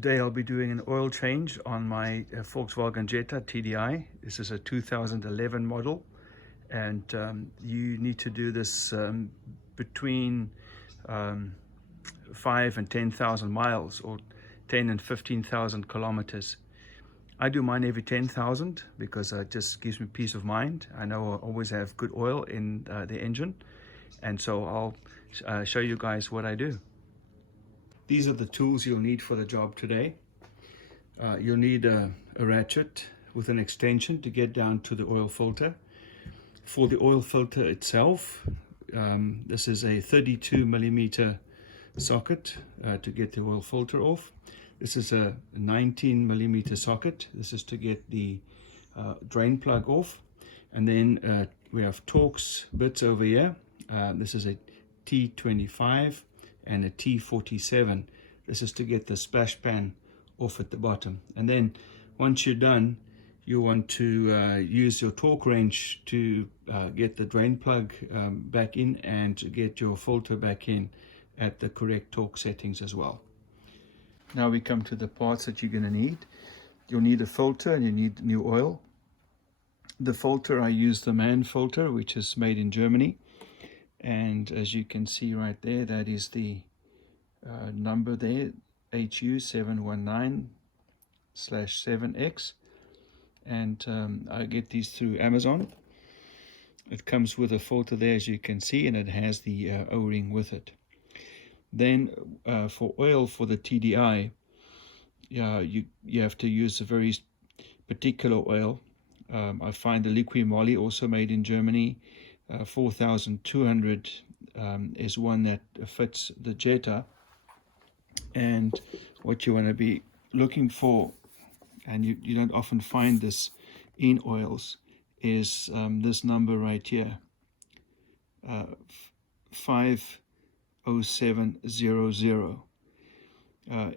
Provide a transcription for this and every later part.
Today I'll be doing an oil change on my Volkswagen Jetta Tdi. This is a 2011 model, and you need to do this between 5 and 10,000 miles, or 10 and 15,000 kilometers. I do mine every 10,000 because it just gives me peace of mind. I know I always have good oil in the engine, and so I'll show you guys what I do. These are the tools you'll need for the job today. You'll need a ratchet with an extension to get down to the oil filter. For the oil filter itself, this is a 32 millimeter socket to get the oil filter off. This is a 19 millimeter socket. This is to get the drain plug off. And then we have Torx bits over here. This is a T25 and a T47. This is to get the splash pan off at the bottom. And then once you're done, you want to use your torque wrench to get the drain plug back in and to get your filter back in at the correct torque settings as well. Now we come to the parts that you're going to need. You'll need a filter and you need new oil. The filter, I use the MAN filter, which is made in Germany. And as you can see right there, that is the number there, HU719/7X. And I get these through Amazon. It comes with a filter there, as you can see, and it has the O-ring with it. Then for oil for the TDI, you have to use a very particular oil. I find the Liqui Moly, also made in Germany, 4200 is one that fits the Jetta. And what you want to be looking for, and you don't often find this in oils, is this number right here, 50700.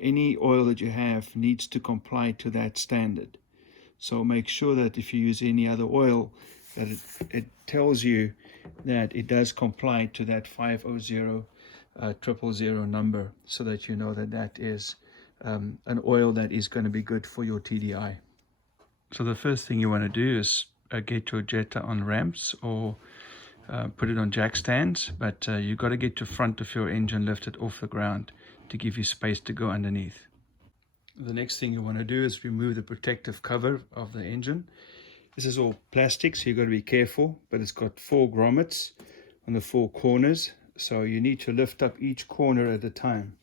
Any oil that you have needs to comply to that standard. So make sure that if you use any other oil, that it tells you that it does comply to that 50000 number, so that you know that that is an oil that is going to be good for your TDI. So the first thing you want to do is get your Jetta on ramps, or put it on jack stands, but you've got to get the front of your engine lifted off the ground to give you space to go underneath. The next thing you want to do is remove the protective cover of the engine. This is all plastic, so you've got to be careful, but it's got 4 grommets on the 4 corners, so you need to lift up each corner at a time.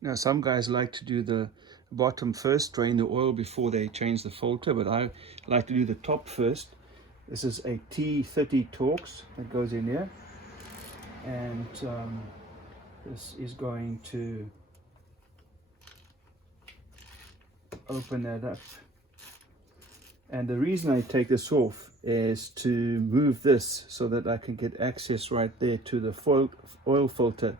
Now some guys like to do the bottom first, drain the oil before they change the filter, but I like to do the top first. This is a T30 Torx that goes in here, and this is going to open that up. And the reason I take this off is to move this so that I can get access right there to the oil filter,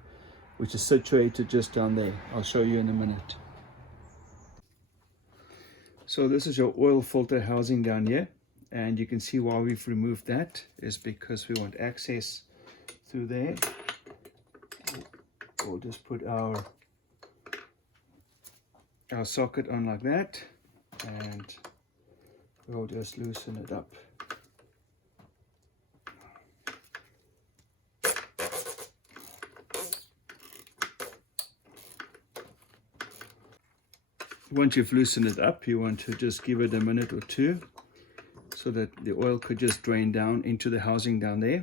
which is situated just down there. I'll show you in a minute. So this is your oil filter housing down here, and you can see why we've removed that is because we want access through there. We'll just put our socket on like that, and we'll just loosen it up. Once you've loosened it up, you want to just give it a minute or two so that the oil could just drain down into the housing down there.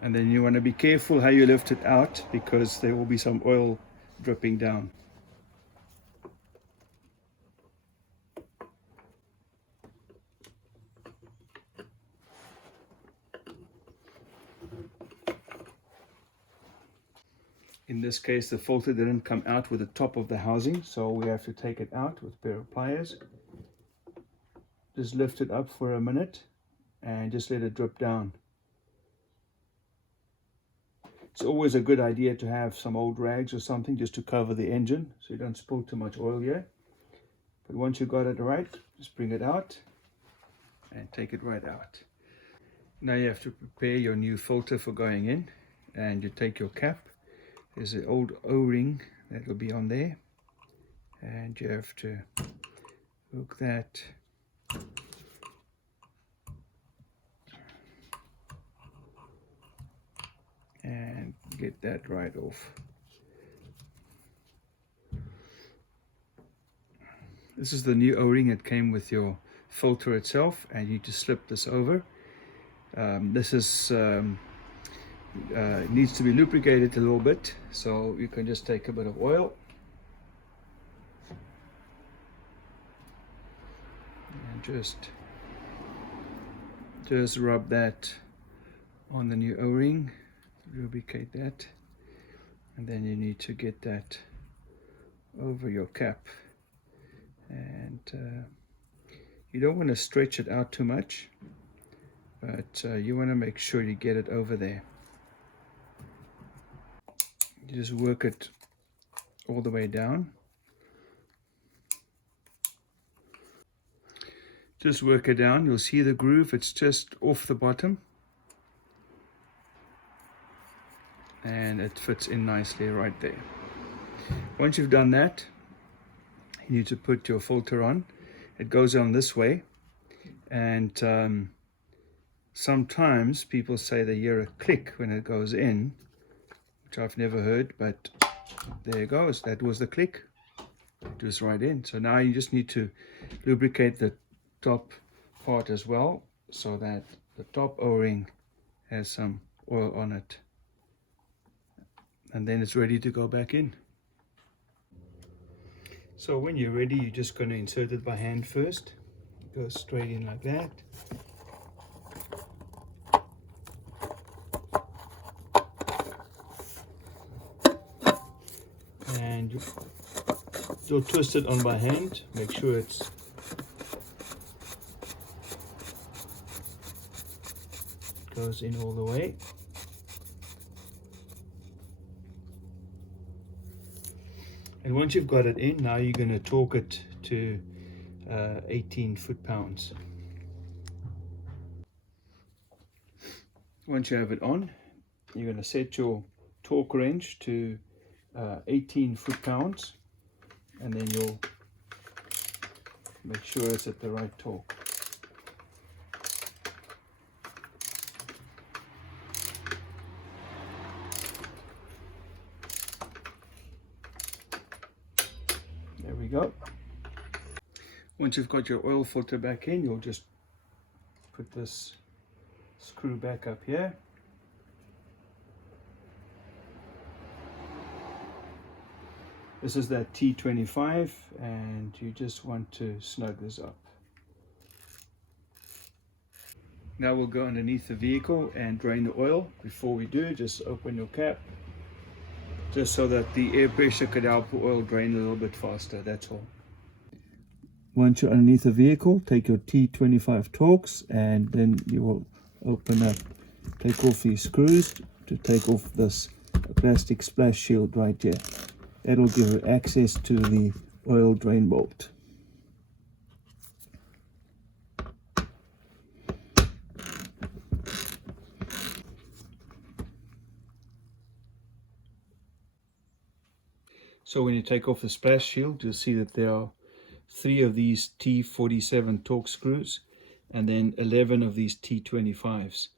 And then you want to be careful how you lift it out, because there will be some oil dripping down. In this case, the filter didn't come out with the top of the housing, so we have to take it out with a pair of pliers. Just lift it up for a minute and just let it drip down. It's always a good idea to have some old rags or something just to cover the engine so you don't spill too much oil here. But once you got it right, just bring it out and take it right out. Now you have to prepare your new filter for going in, and you take your cap. There's an old O-ring that will be on there, and you have to hook that and get that right off. This is the new O-ring that came with your filter itself, and you just slip this over. This is needs to be lubricated a little bit, so you can just take a bit of oil and just rub that on the new O-ring, lubricate that, and then you need to get that over your cap. And you don't want to stretch it out too much, but you want to make sure you get it over there. You just work it all the way down. Just work it down. You'll see the groove, it's just off the bottom, and it fits in nicely right there. Once you've done that, you need to put your filter on. It goes on this way, and sometimes people say they hear a click when it goes in, which I've never heard, but there it goes. That was the click. It was right in. So now you just need to lubricate the top part as well, so that the top O-ring has some oil on it, and then it's ready to go back in. So when you're ready, you're just going to insert it by hand first. It goes straight in like that. And you'll twist it on by hand. Make sure it goes in all the way. And once you've got it in, now you're going to torque it to 18 foot-pounds. Once you have it on, you're going to set your torque range to 18 foot-pounds, and then you'll make sure it's at the right torque. There we go. Once you've got your oil filter back in, you'll just put this screw back up here. This is that T25, and you just want to snug this up. Now we'll go underneath the vehicle and drain the oil. Before we do, just open your cap, just so that the air pressure could help the oil drain a little bit faster, that's all. Once you're underneath the vehicle, take your T25 torques, and then you will open up, take off these screws to take off this plastic splash shield right here. That'll give you access to the oil drain bolt. So when you take off the splash shield, you'll see that there are 3 of these T47 torque screws, and then 11 of these T25s.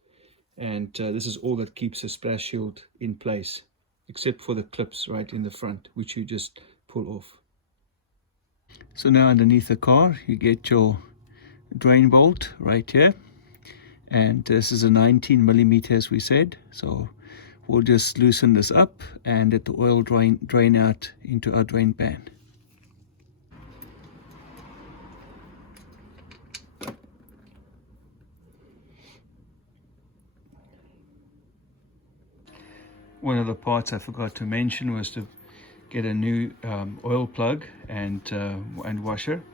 And this is all that keeps the splash shield in place, except for the clips right in the front, which you just pull off. So now underneath the car, you get your drain bolt right here. And this is a 19 millimeter, as we said. So we'll just loosen this up and let the oil drain out into our drain pan. One of the parts I forgot to mention was to get a new oil plug and washer.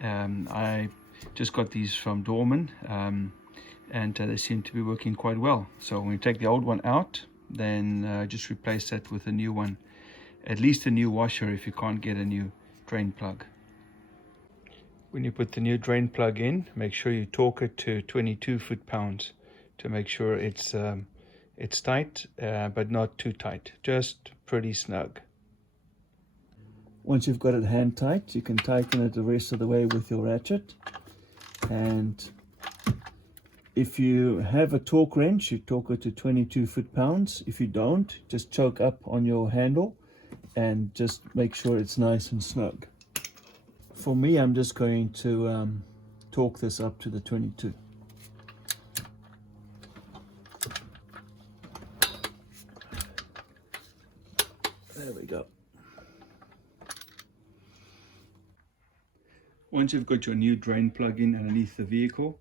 I just got these from Dorman, and they seem to be working quite well. So when we take the old one out, then just replace that with a new one. At least a new washer if you can't get a new drain plug. When you put the new drain plug in, make sure you torque it to 22 foot-pounds to make sure it's tight, but not too tight, just pretty snug. Once you've got it hand tight, you can tighten it the rest of the way with your ratchet. And if you have a torque wrench, you torque it to 22 foot-pounds. If you don't, just choke up on your handle and just make sure it's nice and snug. For me, I'm just going to torque this up to the 22. There we go. Once you've got your new drain plug in underneath the vehicle,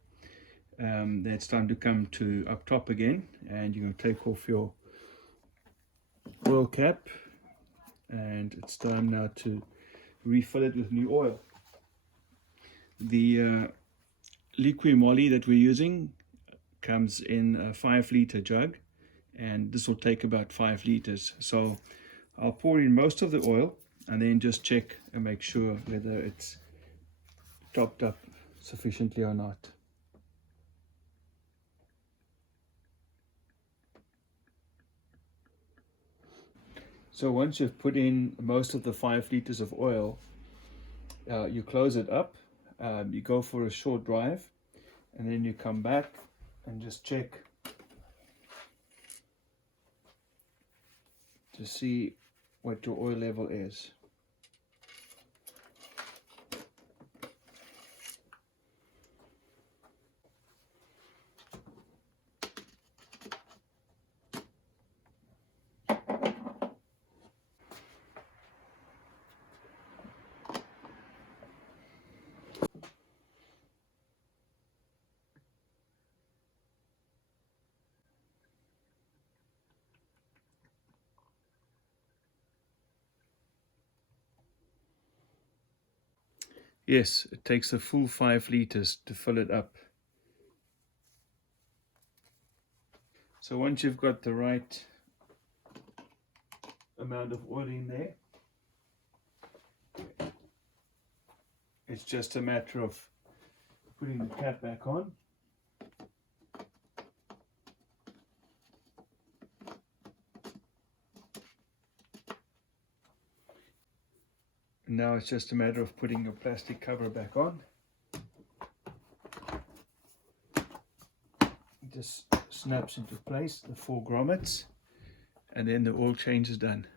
then it's time to come to up top again, and you're going to take off your oil cap, and it's time now to refill it with new oil. The liquid moly that we're using comes in a 5-liter jug, and this will take about 5 liters. So I'll pour in most of the oil and then just check and make sure whether it's topped up sufficiently or not. So once you've put in most of the 5 liters of oil, you close it up, you go for a short drive, and then you come back and just check to see what your oil level is. Yes, it takes a full 5 liters to fill it up. So once you've got the right amount of oil in there, it's just a matter of putting the cap back on. Now it's just a matter of putting your plastic cover back on. It just snaps into place, the 4 grommets, and then the oil change is done.